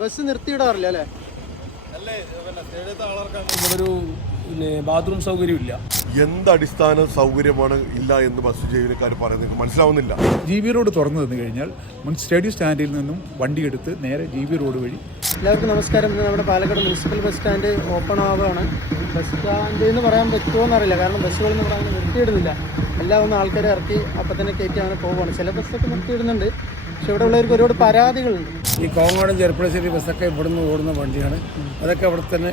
Bus നിർത്തിയിടാറില്ല അല്ലേ? ഒരു bathroom സൗകര്യമില്ല. എന്തടിസ്ഥാന സൗകര്യമാണ് ഇല്ല എന്ന് ബസ് ജീവനക്കാർ പറയുന്നത് മനസ്സിലാവുന്നില്ല. GB റോഡ് തുറന്നു തന്നു കഴിഞ്ഞാൽ സ്റ്റേഡിയം സ്റ്റാൻഡിൽ നിന്നും വണ്ടിയെടുത്ത് നേരെ GB റോഡ് വഴി. എല്ലാവർക്കും നമസ്കാരം. ഇന്ന് നമ്മുടെ Palakkad municipal bus stand open ആവുകയാണ്. ബസ് സ്റ്റാൻഡ് എന്ന് പറയാൻ പറ്റുമോ എന്നറിയില്ല, കാരണം ബസ്സുകളെന്ന് പറയാൻ നിർത്തിയിടുന്നില്ല. എല്ലാം ഒന്ന് ആൾക്കാരെ ഇറക്കി അപ്പം തന്നെ കയറ്റി അങ്ങനെ പോവുകയാണ്. ചില ബസ്സൊക്കെ നിർത്തിയിടുന്നുണ്ട്, പക്ഷെ ഇവിടെ ഉള്ളവർക്ക് ഒരുപാട് പരാതികളുണ്ട്. ഈ കോങ്ങാടും ചെറുപ്പളശ്ശേരി ബസ്സൊക്കെ ഇവിടുന്ന് ഓടുന്ന വണ്ടിയാണ്, അതൊക്കെ അവിടെ തന്നെ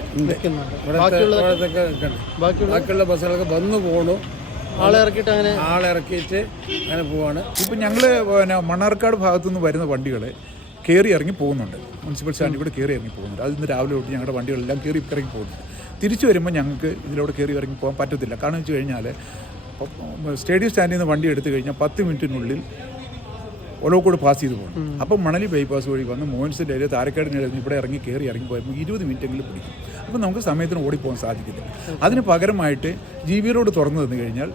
ബാക്കിയുള്ള ബസ്സുകളൊക്കെ വന്നു പോകണു. ആളെ ഇറക്കിയിട്ട് അങ്ങനെ പോവാണ്. ഇപ്പം ഞങ്ങൾ മണ്ണാർക്കാട് ഭാഗത്തുനിന്ന് വരുന്ന വണ്ടികൾ കയറി ഇറങ്ങി പോകുന്നുണ്ട്. മുനിസിപ്പൽ സ്റ്റാൻഡിൽ കൂടെ കയറി ഇറങ്ങി പോകുന്നുണ്ട്. അതിന്ന് രാവിലെ തൊട്ട് ഞങ്ങളുടെ വണ്ടികളെല്ലാം കയറി ഇറങ്ങി പോകുന്നുണ്ട്. തിരിച്ചു വരുമ്പോൾ ഞങ്ങൾക്ക് ഇതിലൂടെ കയറി ഇറങ്ങി പോകാൻ പറ്റത്തില്ല. കാരണം വെച്ച് കഴിഞ്ഞാൽ സ്റ്റേഡിയം സ്റ്റാൻഡിൽ നിന്ന് വണ്ടി എടുത്തു കഴിഞ്ഞാൽ 10 മിനിറ്റിനുള്ളിൽ ഒലവക്കോട് പാസ് ചെയ്ത് പോകണം. അപ്പം മണലി ബൈപ്പാസ് വഴി വന്ന് മോഹൻസിൻ്റെ ഏരിയ താരക്കാടിൻ്റെ ഇവിടെ ഇറങ്ങി പോയപ്പോൾ 20 മിനിറ്റെങ്കിലും പിടിക്കും. അപ്പം നമുക്ക് സമയത്തിന് ഓടിപ്പോകാൻ സാധിക്കില്ല. അതിന് പകരമായിട്ട് GB റോഡ് തുറന്നു തന്നു കഴിഞ്ഞാൽ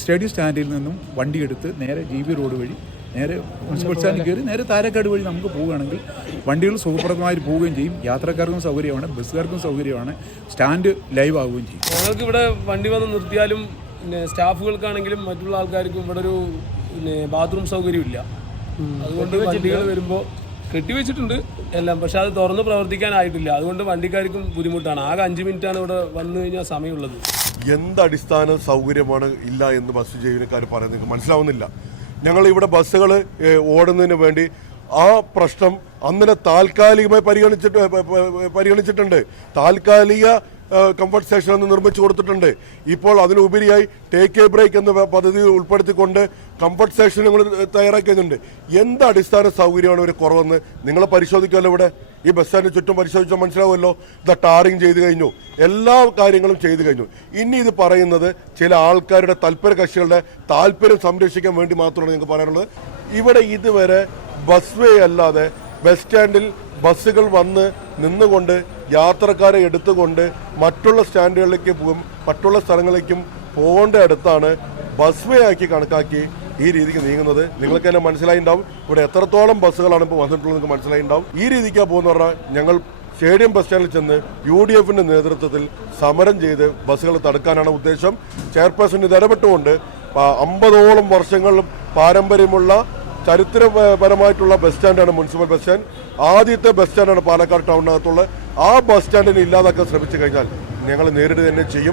സ്റ്റേഡിയം സ്റ്റാൻഡിൽ നിന്നും വണ്ടിയെടുത്ത് നേരെ GB റോഡ് വഴി നേരെ മുനിസിപ്പൽ സ്റ്റാൻഡിൽ കയറി നേരെ താരക്കാട് വഴി നമുക്ക് പോവുകയാണെങ്കിൽ വണ്ടികൾ സുഖപ്രദമായിട്ട് പോവുകയും ചെയ്യും. യാത്രക്കാർക്കും സൗകര്യമാണ്, ബസ്സുകാർക്കും സൗകര്യമാണ്, സ്റ്റാൻഡ് ലൈവ് ആവുകയും ചെയ്യും. ഞങ്ങൾക്ക് ഇവിടെ വണ്ടി വന്ന് നിർത്തിയാലും സ്റ്റാഫുകൾക്കാണെങ്കിലും മറ്റുള്ള ആൾക്കാർക്കും ഇവിടെ ഒരു ബാത്റൂം സൗകര്യമില്ല. അതുകൊണ്ട് വണ്ടികൾ വരുമ്പോൾ കെട്ടിവെച്ചിട്ടുണ്ട് എല്ലാം, പക്ഷെ അത് തുറന്ന് പ്രവർത്തിക്കാനായിട്ടില്ല. അതുകൊണ്ട് വണ്ടിക്കാർക്കും ബുദ്ധിമുട്ടാണ്. ആകെ 5 മിനിറ്റാണ് ഇവിടെ വന്നു കഴിഞ്ഞാൽ സമയമുള്ളത്. എന്തടിസ്ഥാന സൗകര്യമാണ് ഇല്ല എന്ന് ബസ് ജീവനക്കാർ പറയുന്നത് മനസ്സിലാവുന്നില്ല. ഞങ്ങൾ ഇവിടെ ബസ്സുകൾ ഓടുന്നതിന് വേണ്ടി ആ പ്രശ്നം അന്നിനെ താൽക്കാലികമായി പരിഗണിച്ചിട്ടുണ്ട്. താൽക്കാലിക കംഫർട്ട് സ്റ്റേഷൻ എന്ന് നിർമ്മിച്ചു കൊടുത്തിട്ടുണ്ട്. ഇപ്പോൾ അതിനുപരിയായി ടേക്ക് എ ബ്രേക്ക് എന്ന പദ്ധതി ഉൾപ്പെടുത്തിക്കൊണ്ട് കംഫർട്ട് സ്റ്റേഷൻ നമ്മൾ തയ്യാറാക്കിയിട്ടുണ്ട്. എന്ത് അടിസ്ഥാന സൗകര്യമാണ് ഒരു കുറവെന്ന് നിങ്ങൾ പരിശോധിക്കുമല്ലോ. ഇവിടെ ഈ ബസ് സ്റ്റാൻഡിന് ചുറ്റും പരിശോധിച്ചാൽ മനസ്സിലാവുമല്ലോ. ഇത് ടാറിങ് ചെയ്ത് കഴിഞ്ഞു, എല്ലാ കാര്യങ്ങളും ചെയ്തു കഴിഞ്ഞു. ഇനി ഇത് പറയുന്നത് ചില ആൾക്കാരുടെ താല്പര്യ കക്ഷികളുടെ താല്പര്യം സംരക്ഷിക്കാൻ വേണ്ടി മാത്രമാണ് ഞങ്ങൾക്ക് പറയാനുള്ളത്. ഇവിടെ ഇതുവരെ ബസ് വേ അല്ലാതെ ബസ് സ്റ്റാൻഡിൽ ബസ്സുകൾ വന്ന് നിന്നുകൊണ്ട് യാത്രക്കാരെ എടുത്തുകൊണ്ട് മറ്റുള്ള സ്റ്റാൻഡുകളിലേക്ക് പോകും, മറ്റുള്ള സ്ഥലങ്ങളിലേക്കും പോകേണ്ട അടുത്താണ് ബസ് വേ ആക്കി കണക്കാക്കി ഈ രീതിക്ക് നീങ്ങുന്നത്. നിങ്ങൾക്ക് തന്നെ മനസ്സിലായിണ്ടാവും ഇവിടെ എത്രത്തോളം ബസ്സുകളാണ് ഇപ്പോൾ വന്നിട്ടുള്ളത്. നിങ്ങൾക്ക് മനസ്സിലായിണ്ടാവും. ഈ രീതിക്കാണ് പോകുന്ന പറഞ്ഞാൽ ഞങ്ങൾ സ്റ്റേഡിയം ബസ് സ്റ്റാൻഡിൽ ചെന്ന് UDFന്റെ നേതൃത്വത്തിൽ സമരം ചെയ്ത് ബസ്സുകൾ തടുക്കാനാണ് ഉദ്ദേശം. ചെയർപേഴ്സൺ ഇത് ഇടപെട്ടുകൊണ്ട് 50ഓളം വർഷങ്ങളും പാരമ്പര്യമുള്ള ചരിത്രപരമായിട്ടുള്ള ബസ് സ്റ്റാൻഡാണ് മുനിസിപ്പൽ ബസ് സ്റ്റാൻഡ്. ആദ്യത്തെ ബസ് സ്റ്റാൻഡാണ് പാലക്കാട് ടൗണിനകത്തുള്ളത്. ആ ബസ് സ്റ്റാൻഡിനെ ഇല്ലാതാക്കാൻ ശ്രമിച്ചു കഴിഞ്ഞാൽ ഞങ്ങൾ നേരിടുക തന്നെ ചെയ്യും.